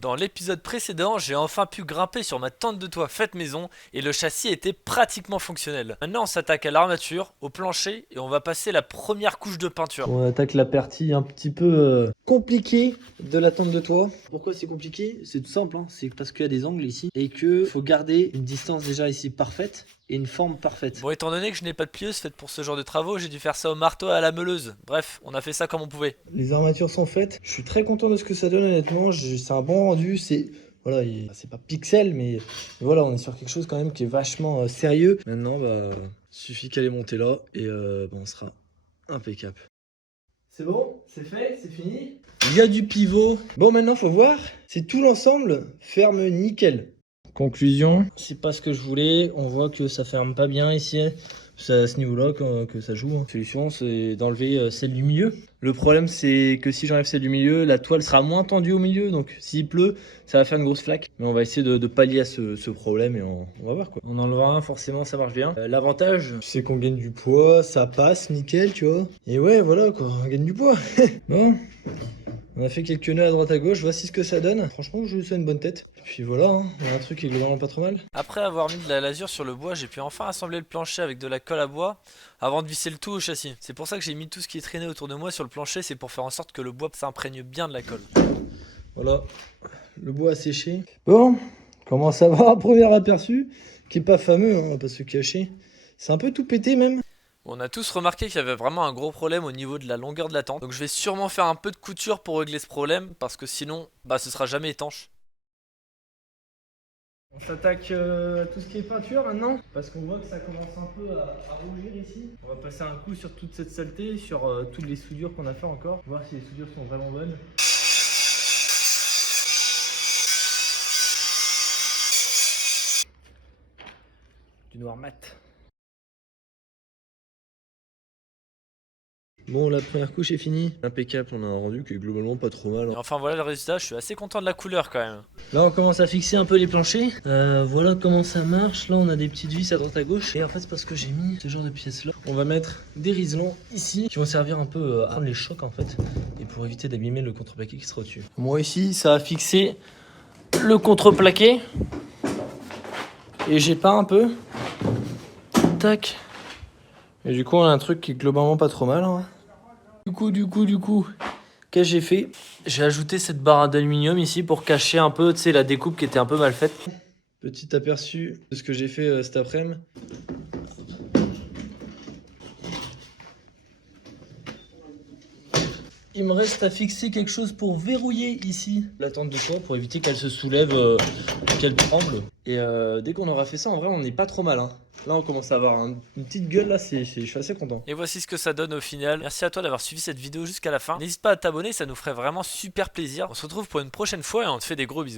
Dans l'épisode précédent, j'ai enfin pu grimper sur ma tente de toit faite maison et le châssis était pratiquement fonctionnel. Maintenant on s'attaque à l'armature, au plancher et on va passer la première couche de peinture. On attaque la partie un petit peu compliquée de la tente de toit. Pourquoi c'est compliqué? C'est tout simple, hein. C'est parce qu'il y a des angles ici et que faut garder une distance déjà ici parfaite et une forme parfaite. Bon, étant donné que je n'ai pas de plieuse faite pour ce genre de travaux, j'ai dû faire ça au marteau et à la meuleuse. Bref, on a fait ça comme on pouvait. Les armatures sont faites. Je suis très content de ce que ça donne honnêtement. C'est un bon rendu. C'est voilà, c'est pas pixel, mais voilà, on est sur quelque chose quand même qui est vachement sérieux. Maintenant, suffit qu'elle est montée là et on sera impeccable. C'est bon, c'est fait, c'est fini. Il y a du pivot. Bon, maintenant, faut voir. C'est tout l'ensemble ferme nickel. Conclusion, c'est pas ce que je voulais. On voit que ça ferme pas bien ici. C'est à ce niveau-là que ça joue. La solution, c'est d'enlever celle du milieu. Le problème, c'est que si j'enlève celle du milieu, la toile sera moins tendue au milieu. Donc, s'il pleut, ça va faire une grosse flaque. Mais on va essayer de pallier à ce problème et on va voir quoi. On enlèvera un, forcément, ça marche bien. L'avantage, c'est qu'on gagne du poids, ça passe nickel, tu vois. Et ouais, voilà quoi, on gagne du poids. Bon. On a fait quelques nœuds à droite à gauche, voici ce que ça donne. Franchement, je ça une bonne tête. Et puis voilà, hein, il y a un truc qui est globalement pas trop mal. Après avoir mis de la lasure sur le bois, j'ai pu enfin assembler le plancher avec de la colle à bois avant de visser le tout au châssis. C'est pour ça que j'ai mis tout ce qui est traîné autour de moi sur le plancher, c'est pour faire en sorte que le bois s'imprègne bien de la colle. Voilà, le bois a séché. Bon, comment ça va? Premier aperçu, qui est pas fameux, hein, on va pas se cacher. C'est un peu tout pété même. On a tous remarqué qu'il y avait vraiment un gros problème au niveau de la longueur de la tente. Donc je vais sûrement faire un peu de couture pour régler ce problème, parce que sinon, ce sera jamais étanche. On s'attaque à tout ce qui est peinture maintenant, parce qu'on voit que ça commence un peu à rougir ici. On va passer un coup sur toute cette saleté, sur toutes les soudures qu'on a fait encore, voir si les soudures sont vraiment bonnes. Du noir mat. Bon, la première couche est finie. Impeccable, on a un rendu qui est globalement pas trop mal. Et enfin voilà le résultat, je suis assez content de la couleur quand même. Là, on commence à fixer un peu les planchers. Voilà comment ça marche. Là, on a des petites vis à droite à gauche. Et en fait, c'est parce que j'ai mis ce genre de pièces là. On va mettre des riselons ici qui vont servir un peu à prendre les chocs en fait. Et pour éviter d'abîmer le contreplaqué qui sera au-dessus. Moi, ici, ça a fixé le contreplaqué. Et j'ai pas un peu. Tac. Et du coup, on a un truc qui est globalement pas trop mal, hein. Du coup, qu'est-ce que j'ai fait? J'ai ajouté cette barre d'aluminium ici pour cacher un peu, tu sais, la découpe qui était un peu mal faite. Petit aperçu de ce que j'ai fait cet après-midi. Il me reste à fixer quelque chose pour verrouiller ici la tente de toit pour éviter qu'elle se soulève, qu'elle tremble. Et dès qu'on aura fait ça, en vrai, on n'est pas trop mal, hein. Là, on commence à avoir une petite gueule, là, je suis assez content. Et voici ce que ça donne au final. Merci à toi d'avoir suivi cette vidéo jusqu'à la fin. N'hésite pas à t'abonner, ça nous ferait vraiment super plaisir. On se retrouve pour une prochaine fois et on te fait des gros bisous.